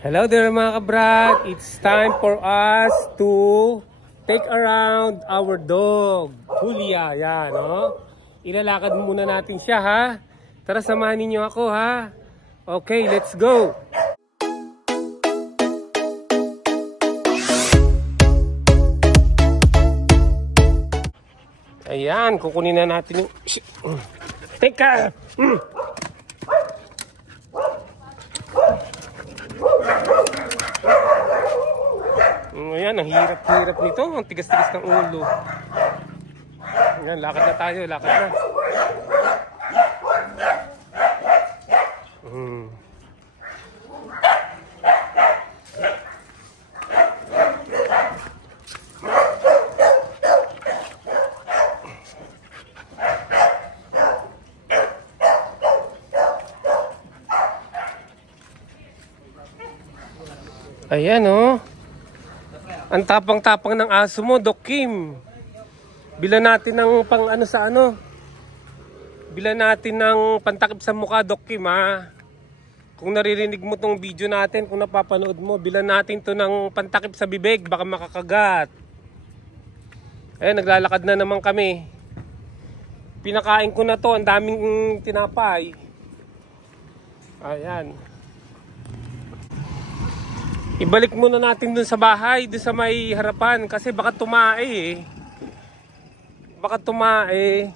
Hello there mga kabrad, it's time for us to take around our dog, Julia. Yan, no? Ilalakad muna natin siya, ha? Tara, samahan ninyo ako, ha? Okay, let's go! Ayan, kukunin na natin yung... Teka! Ayan, ang hirap-hirap nito. Ang tigas-tigas ng ulo. Ayan, lakad na tayo. Lakad na. Ayan, oh. Ang tapang-tapang ng aso mo, Doc Kim. Bila natin ng pang ano sa ano. Bila natin ng pantakip sa mukha, Doc Kim, ha. Kung naririnig mo tong video natin, kung napapanood mo, bila natin to ng pantakip sa bibig, baka makakagat. Ayan, naglalakad na naman kami. Pinakain ko na to, ang daming tinapay. Ayan. Ibalik muna natin dun sa bahay, dun sa may harapan, kasi baka tumae eh. Baka tumae.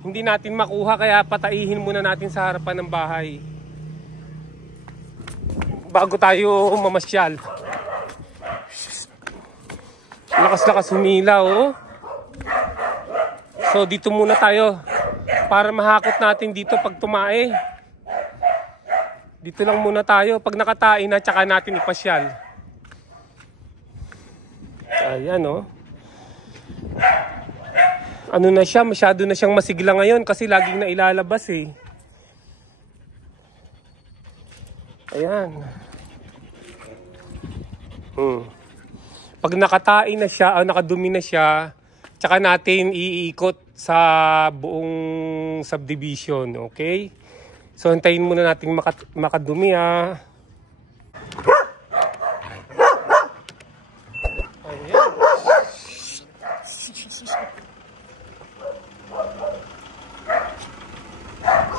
Hindi natin makuha, kaya pataihin muna natin sa harapan ng bahay. Bago tayo mamasyal. Lakas-lakas humila, oh. So dito muna tayo para mahakot natin dito pag tumae. Dito lang muna tayo. Pag nakatain na, tsaka natin ipasyal. Ayan, oh. Ano na siya? Masyado na siyang masigla ngayon kasi laging nailalabas, eh. Ayan. Pag nakatain na siya, o nakadumi na siya, tsaka natin iikot sa buong subdivision, okay? So, hintayin muna natin makadumi, ha. Ayan.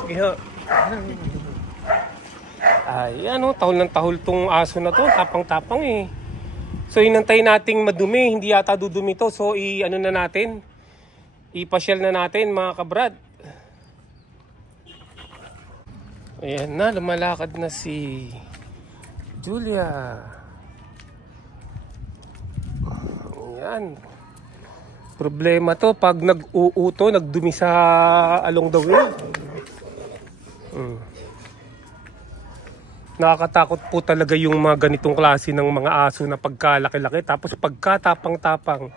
Sige, ha. Ayan, oh. Tahol ng tahol tong aso na to. Tapang-tapang, eh. So, hinantayin nating madumi. Hindi yata dudumi to. So, ano na natin? Ipasyal na natin, mga kabrad. Ayan na, lumalakad na si Julia. Ayan. Problema to pag nag-uuto, nagdumi sa along the way. Nakakatakot po talaga yung mga ganitong klase ng mga aso na pagkalaki-laki. Tapos pagkatapang-tapang.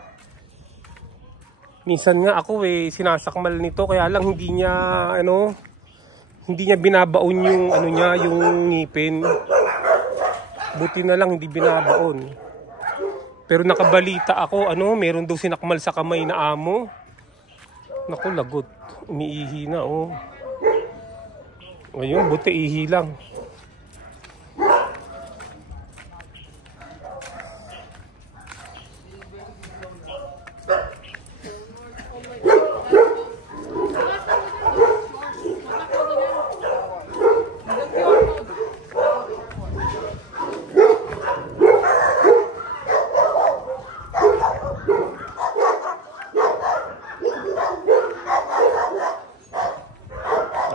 Minsan nga ako sinasakmal nito, kaya lang hindi niya binabaon yung yung ngipin. Buti na lang hindi binabaon. Pero nakabalita ako, meron daw sinakmal sa kamay na amo. Naku, lagot. Umiihi na, oh. Ayun, buti ihi lang.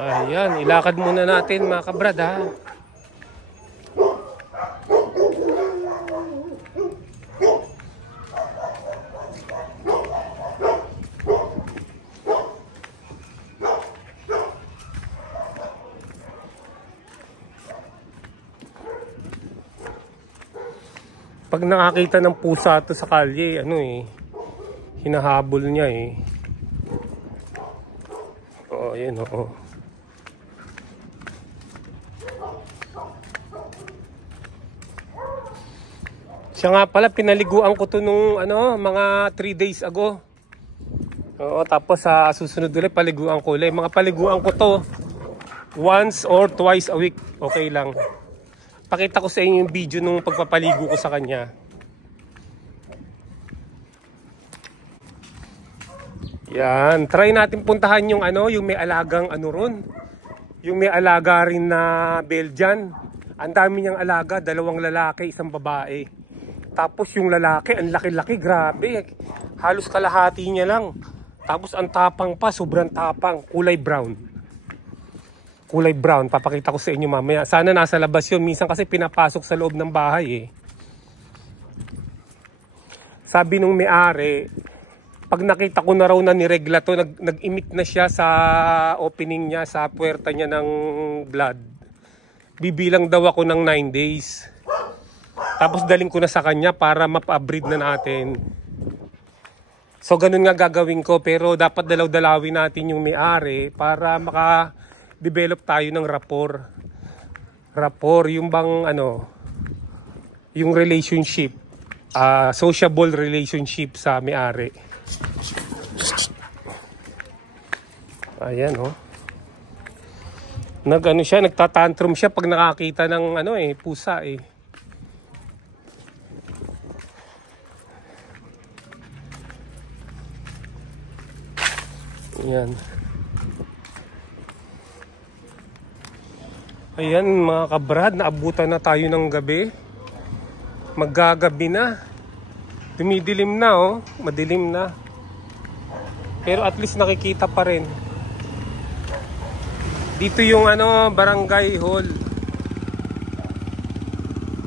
Ayan, ilakad muna natin mga kabrad, ha. Pag nakakita ng pusa to sa kalye, hinahabol niya, eh. Oh, ayan, oh. Siya nga pala, pinaliguan ko to nung mga 3 days ago. Oo, tapos sa susunod ulit paliguan ko ulit. Mga paliguan ko to once or twice a week. Okay lang. Pakita ko sa inyo yung video nung pagpapaligo ko sa kanya. Yan, try natin puntahan yung ano, yung may alagang ano ron. Yung may alaga rin na Belgian. Ang dami niyang alaga, 2 lalaki, 1 babae. Tapos yung lalaki, ang laki-laki, grabe. Halos kalahati niya lang. Tapos ang tapang pa, sobrang tapang, kulay brown. Kulay brown, papakita ko sa inyo mamaya. Sana nasa labas yun, minsan kasi pinapasok sa loob ng bahay eh. Sabi nung may-ari, pag nakita ko na raw na niregla to, nag-emit na siya sa opening niya, sa puwerta niya ng blood. Bibilang daw ako ng 9 days. Tapos daling ko na sa kanya para mapa-breed na natin. So ganun nga gagawin ko, pero dapat dalaw-dalawin natin yung may-ari para maka-develop tayo ng rapport. Rapport, yung bang ano, yung relationship, sociable relationship sa may-ari. Ayan oh. Nag-ano siya, nagtatantrum siya pag nakakita ng ano eh, pusa eh. Ayan. Ayan mga kabrad, naabutan na tayo ng gabi. Maggagabi na. Dumidilim na oh, madilim na. Pero at least nakikita pa rin. Dito yung ano, barangay hall.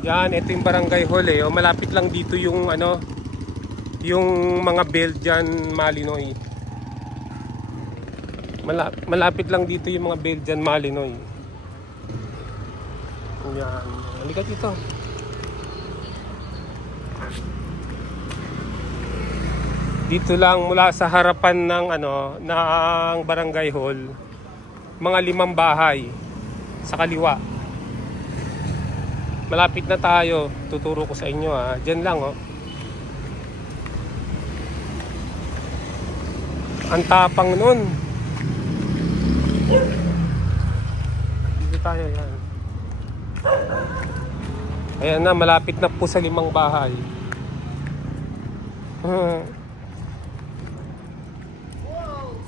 Yan, ito yung barangay hall eh. O, malapit lang dito yung ano, yung mga Belgian Malinois. Malapit lang dito yung mga Belgian Malinois. Yan, halika dito. Dito lang mula sa harapan ng ano, ng barangay hall. Mga 5 bahay sa kaliwa. Malapit na tayo. Tuturo ko sa inyo ha. Diyan lang oh. Ang tapang nun. Dito tayo yan. Ayan na, malapit na po sa 5 bahay.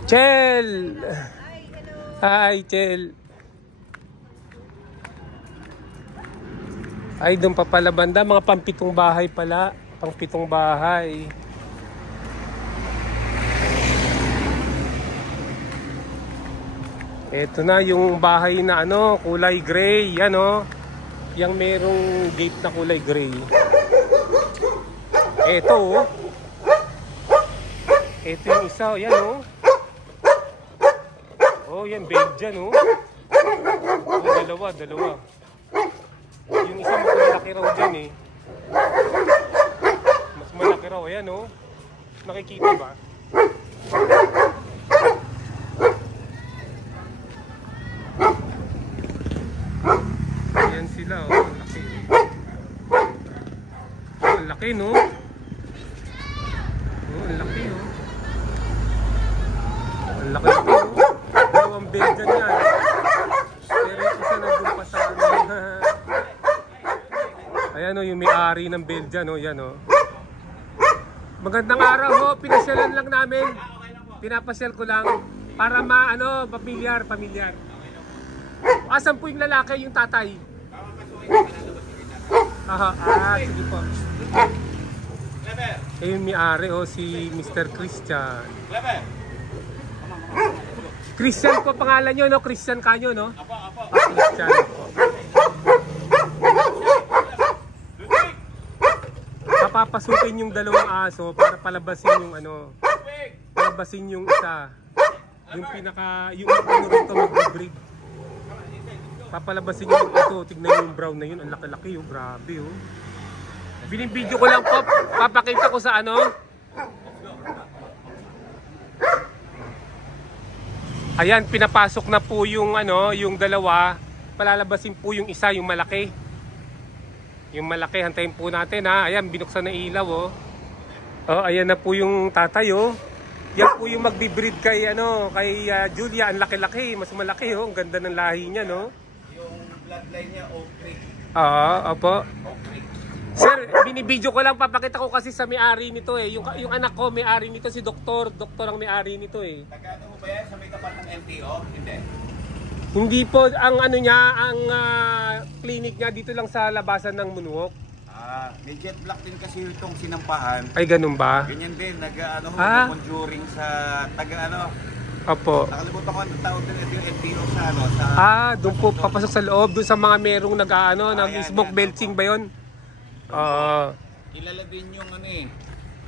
Chel! Hi, Chel. Ay, doon pa pala banda. Mga pang-7 bahay pala. Pang-7 bahay. Ito na yung bahay na ano, kulay gray. Yan o. Yang merong gate na kulay gray. Ito o. Ito yung isa. Yan o. Oh, yan, Belgian, oh. Oh, dalawa. Yung isa mas malaki raw dyan, eh. Mas malaki raw, ayan, oh. Nakikita ba? Ayan sila, oh. Laki. Oh, laki, no? Oh, laki, oh. Laki, oh. Dalawang Belgian yan. Pero yung isa nandun pa sa ano. Ayan o, yung may-ari ng Belgian o. Yan o. Magandang araw ho. Pinasyalan lang namin. Pinapasyal ko lang. Para pamilyar. Asan po yung lalaki, yung tatay? Sige po. Yung may-ari o, si Mr. Christian. Christian po pangalan nyo, no? Christian kanyo, no? Apo. Christian po. Papapasukin yung 2 aso para palabasin yung ano. Palabasin yung isa. Yung ano rito mag-breed. Papalabasin yung ito. Tignan yung brown na yun. Ang laki-laki yung grabe, oh. Binibidyo ko lang po. Papakita ko sa ano. Ayan, pinapasok na po yung ano, yung 2. Palalabasin po yung isa, yung malaki. Yung malaki, hantayin po natin ha. Ayan, binuksan na ilaw oh. Oh, ayan na po yung tatay oh. Yan po yung magdi-breed kay Julia, ang laki-laki, mas malaki oh. Ang ganda ng lahi niya no. Yung bloodline niya, Oak Creek. Oo, opo. Okay. Sir, binibidyo ko lang, papakita ko kasi sa may-ari nito eh. Yung anak ko, may-ari nito si Doktor. Doktor ang may-ari nito eh. Taga-ano mo ba yan? Sa may tapat ng LTO? Hindi. Hindi po, ang ano niya, ang clinic niya dito lang sa labasan ng Munuok. May jet black din kasi itong sinampahan. Ay, ganun ba? Ganyan din, conjuring sa taga-ano. Opo. Nakalimutan ko ang tawag din ito yung LTO sa ano. Sa, Doon po, papasok sa loob, doon sa mga merong nag-smoke belching ba yun? Kilala din yung ano eh.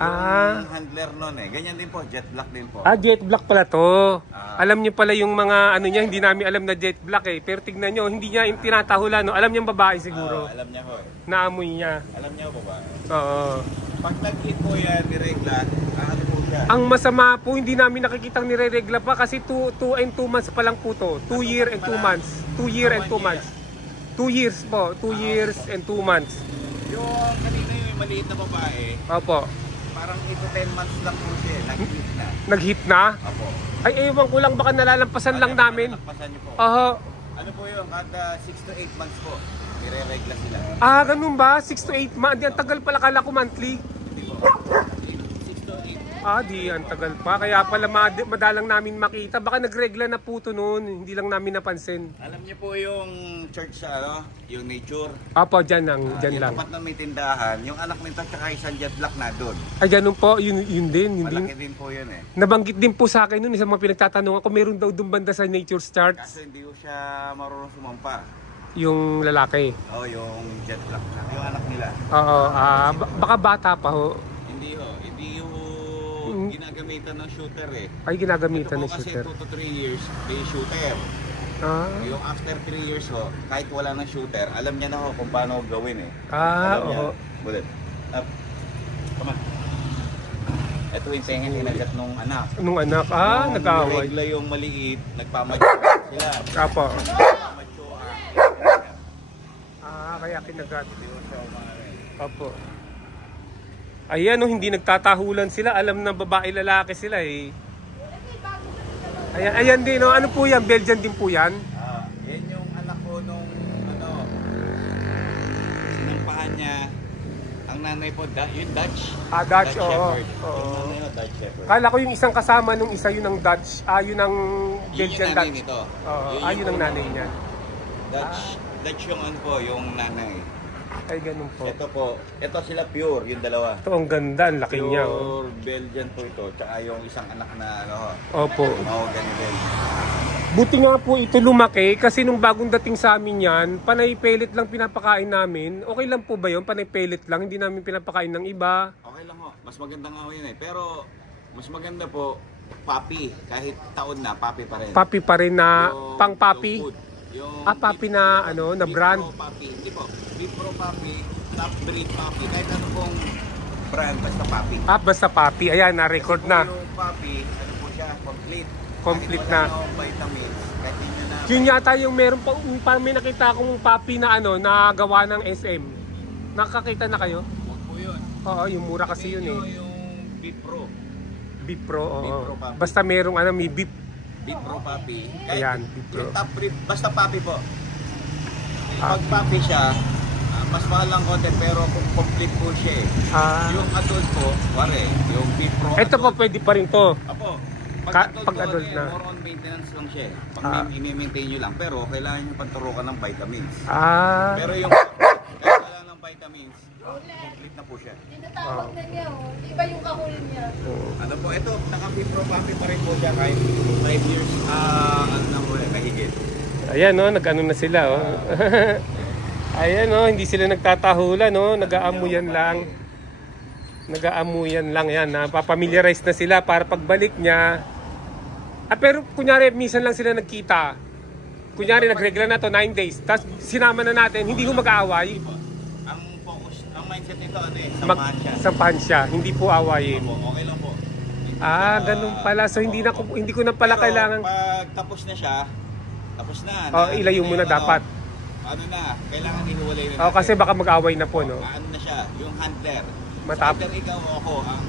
Yung handler nun eh. Ganyan din po, jet black din po. Jet black pala to. Alam niyo pala yung mga ano niya, hindi namin alam na jet black eh. Pero tignan niyo, hindi niya tinatahulan. No? Alam niya babae siguro. Alam niya ko eh. Naamoy niya. Alam niya babae. Oo. Pag nag-hit po yan, niregla, ano po siya? Ang masama po, hindi namin nakikitang nireregla pa kasi 2 and 2 months pa lang po to. 2 year and 2 months. 2 year and 2 months. 2 years po. 2 years and 2 months. Yung kanina yung maliit na babae, Opo. parang 8 to 10 months lang po siya. Nag-hit na. Nag-hit na? Opo. Ay, ewan ko lang, baka nalalampasan lang namin. Nalagpasan niyo po. Ano po yun? Kada 6 to 8 months po, nire-regla sila. Ganun ba? 6 to 8 months? Ang tagal pala, kala ko monthly. Hindi po. 6 to 8. Di, ang tagal pa. Kaya pala madalang namin makita. Baka nagregla na po to noon. Hindi lang namin napansin. Alam niyo po yung church sa ano, yung nature. Apo, dyan lang. Yung lang. tapat na may tindahan, yung anak nito tsaka isang jet black na doon. Ay, ganun po. Yun din. Malaki din po yun eh. Nabanggit din po sa akin noon. Isang mga pinagtatanong ako. Meron daw doon banda sa nature charts. Kaso hindi ko siya marunong sumampa. Yung lalaki. Yung jet black na. Yung anak nila. Oo. Baka bata pa ho. Hindi yung ginagamitan ng shooter eh. Ay, ginagamitan ng Ito po kasi shooter. 2 to 3 years, may shooter. Yung after 3 years kahit wala ng shooter, alam niya na kung paano gawin eh. Oo. Bullet. Up. Come on. Ito yung tenga hinagat nung anak. Nung anak, nag-away. Regla yung maliit, nagpamature sila. Apo. Nagpamature. Kaya kinagat. Apo. Ayan, hindi nagtatahulan sila. Alam na babae lalaki sila eh. Ayan din, ano po yan? Belgian din po yan? Yan yung anak ko nung sinampahan niya. Ang nanay po, yung Dutch. Dutch, oo. Yung nanay Dutch Shepherd. Kala ko yung isang kasama nung isa yun ng Dutch. Yun ang Belgian yung nanay Dutch. nito. Yun ang nanay niya. Dutch yung ano po, yung nanay. Ay, ganun po. Ito sila pure, yung dalawa. Ito ang ganda, ang laki niya. Pure Belgian po ito, tsaka yung isang anak na Opo. ganito. Buti nga po ito lumaki kasi nung bagong dating sa amin yan, panay pellet lang pinapakain namin. Okay lang po ba yun? Panay pellet lang, hindi namin pinapakain ng iba. Okay lang ho, mas maganda nga ho yun eh. Pero mas maganda po, papi. Kahit taon na, papi pa rin. Papi pa rin na Yung- pang papi? yung food. Yung Papi na na Beef brand? Pro Papi. Hindi po, Beef Pro Papi, top breed papi. Kahit ano pong brand, basta papi. Basta papi. Ayan, na-record na. Yung papi, ano po siya, complete. Complete kahit na. wala na vitamins, kahit hindi na Yun yata yung meron pa, parang may nakita akong papi na na gawa ng SM. Nakakita na kayo? Huwag po yun. Oo, yung mura kasi yun eh. Yung Beef Pro. Beef Pro, oo. Beef Pro papi. Basta merong may beef. Beef Pro Papi. Ayan, Beef Pro. Yung top breed, basta papi po. Pag papi siya, mas mahal lang konti pero complete po siya eh. Yung adult po, pare, yung Beef Pro Ito po adult. pwede pa rin to. Apo, Pag pag adult adult na. more on maintenance lang siya eh. Pag i-maintain nyo lang, pero kailangan nyo panturukan ng vitamins. Pero yung kahit wala ng vitamins, complete na po siya. Tinatawag na niya, iba yung kahul niya. Ano po, ito, naka-Beef Pro Papi pa rin po siya kahit 5 years, ano na po eh, mahigit. Ayan nag-ano na sila Ayan hindi sila nagtatahulan nag-aamuyan lang. Nag-aamuyan lang yan. Napapamiliarize na sila para pagbalik niya. Pero kunyari, minsan lang sila nagkita. Kunyari, nagregla na to 9 days. Tapos sinama na natin, hindi ko mag-aaway. Ang focus, ang mindset nito ano eh, samahan siya. Sampahan siya, hindi po aawayin. Okay lang po. Ganun pala. So hindi ko na pala Pero kailangan. pag tapos na siya, tapos na. Ilayo mo na dapat. Ano na, kailangan inuwalay na natin. Kasi baka mag-away na po, no? Ano na siya, yung handler. Matap. Handler ikaw o ako, ang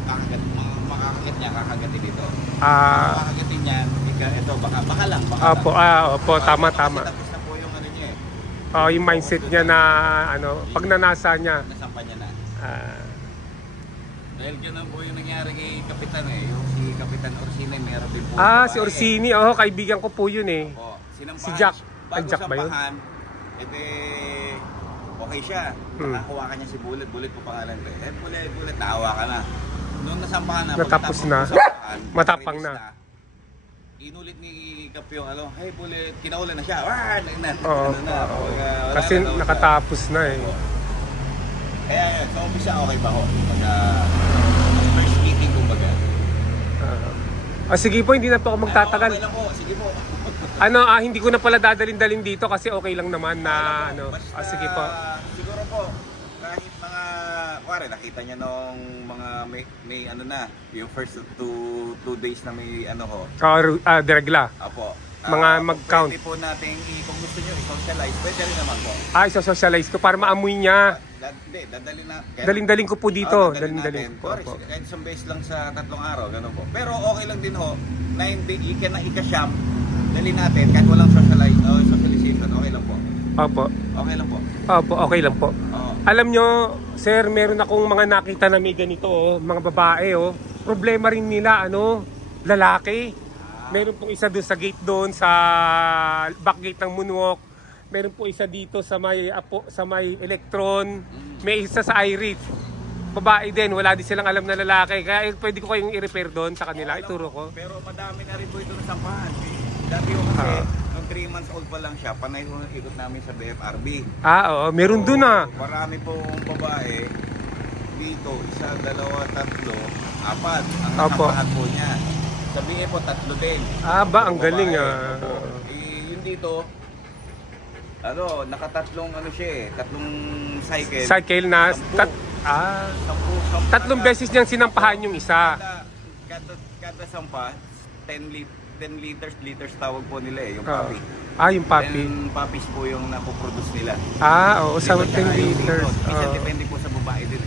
makakagat niya, kakagatin dito. Kakagatin niya, ito, baka lang. Opo, tama. Kasi tapos na po yung ano niya eh. yung mindset niya na ano, pag nanasa niya. Nasampa niya na. Ah, Dahil ganun po yung nangyari kay Kapitan Yung si Kapitan Orsini, meron din po. si Orsini, kaibigan ko po yun eh. Sinampahan, Si Jack. Ay, Bago Jack ba yun? sampahan, okay siya. Nakakuha ka niya si Bullet. Bullet po pangalan ko. Bullet, nakawa ka na. Nung nasampahan na, Natapos pagkatapos na. ng sampahan, Matapang release na. Inulit ni Kap yung hey Bullet, kinaulan na siya. Kasi nakatapos na eh. Kaya yun, sa umpisa okay ba ho? First meeting kumbaga. Sige po, hindi na po ako magtatagal. Okay lang po, sige po. Hindi ko na pala dadalhin-dalhin dito kasi okay lang naman na Basta, sige po. Siguro po, kahit mga, kuwari, nakita niya nung mga may yung first two days na may Diregla. Apo. Mga mag-count. Pwede po natin, kung gusto nyo i-socialize, pwede rin naman po. Isosocialize ko para maamoy niya. Dadalhin na. Dalhin-dalhin ko po dito. Dalhin po. Kahit isang beses lang sa 3 araw, gano'n po. Pero okay lang din ho, na hindi, ika-siyam, dalhin natin, kahit walang socialization, okay lang po. Opo. Okay lang po. Opo, okay lang po. Alam nyo, sir, meron akong mga nakita na may ganito, mga babae, problema rin nila, lalaki. Meron pong isa doon sa gate doon, sa back gate ng Moonwalk. Meron po isa dito sa may Electron. May isa sa iReef. Babae din, wala din silang alam na lalaki. Kaya pwede ko kayong i-repair doon sa kanila, ituro ko. Pero madami na rin po ito na sampahan. Dati ko kasi, nung 3 months old pa lang siya, panay ko ikot namin sa BFRB. Oo, meron doon Marami pong babae dito, 1, 2, 3, 4, ang nasampahan po niya. Sabihin po, 3 din. Ang galing Yun dito, nakatatlong siya tatlong cycle. Cycle na, 3 beses niyang sinampahan yung isa. Kada sampa, 10 liters tawag po nila yung puppy. Yung puppy. 10 puppies po yung napoproduce nila. Sa 10 liters. Isa depende po sa babae din.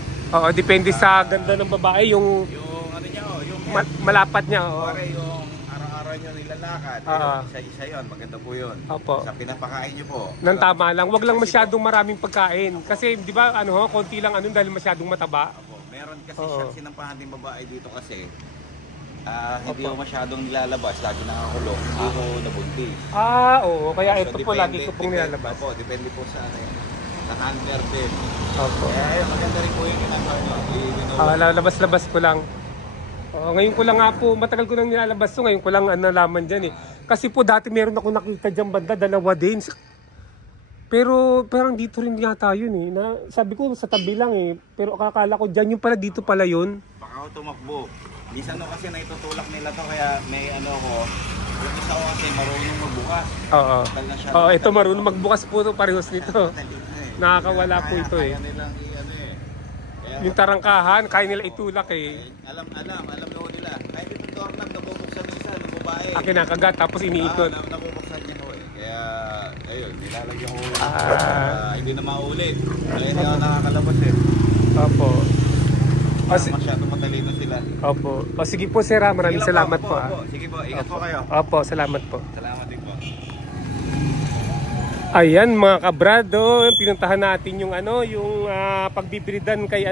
Depende sa ganda ng babae, yung malapat niya. Pare yung araw-araw nyo nilalakad. Isa-isa yun, maganda po yun. Sa pinapakain nyo po. Nang tama lang, wag lang masyadong maraming pagkain. Kasi di ba, konti lang dahil masyadong mataba. Meron kasi siyang sinampahan din babae dito kasi hindi ko masyadong nilalabas, lagi nakakulong. Ako nabuntis. Kaya ito po lagi ko pong nilalabas. Depende po sa handler din. Maganda rin po yung ginagawa nyo. Labas-labas ko lang. Ngayon ko lang nga po, matagal ko nang nilalabas to, ngayon ko lang nalaman dyan eh. Kasi po dati meron ako nakita dyan banda, 2 din. Pero parang dito rin yata yun eh. Sabi ko sa tabi lang eh. Pero akala ko dyan yung pala, dito pala yun. Baka ako tumakbo. Minsan kasi naitutulak nila to kaya may ko. Yung isa ko kasi marunong magbukas. Ito marunong magbukas po to, parehas nito. Nakakawala po ito eh. Yung tarangkahan, kaya nila itulak eh. Alam nyo nila. Kahit itong doorknob, nabubuksan minsan ng babae. Kinakagat, tapos iniikot. Nabubuksan niya ko eh. Kaya, ayun, nilalagyan ko. Hindi na maulit. Kaya hindi ako nakakalabas eh. Opo. Masyadong matalino sila. Opo. Sige po sir, maraming salamat po. Sige po, ingat po kayo. Opo, salamat po. Salamat din po. Ayan mga kabrado, pinuntahan natin yung yung pagbibridan kay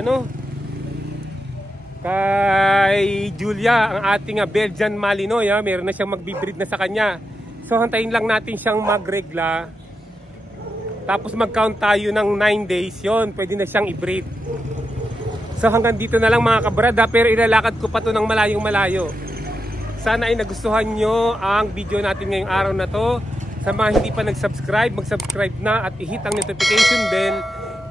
kay Julia, ang ating Belgian Malinois. Meron na siyang magbibreed na sa kanya. So hantayin lang natin siyang magregla. Tapos mag-count tayo ng 9 days. Yon, pwede na siyang i-breed. So hanggang dito na lang mga kabrada, pero ilalakad ko pa to ng malayong malayo. Sana ay nagustuhan nyo ang video natin ngayong araw na to. Sa mga hindi pa nag-subscribe, mag-subscribe na at i-hit ang notification bell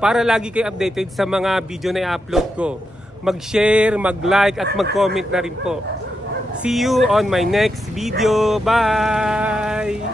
para lagi kayo updated sa mga video na i-upload ko. Mag-share, mag-like at mag-comment na rin po. See you on my next video. Bye!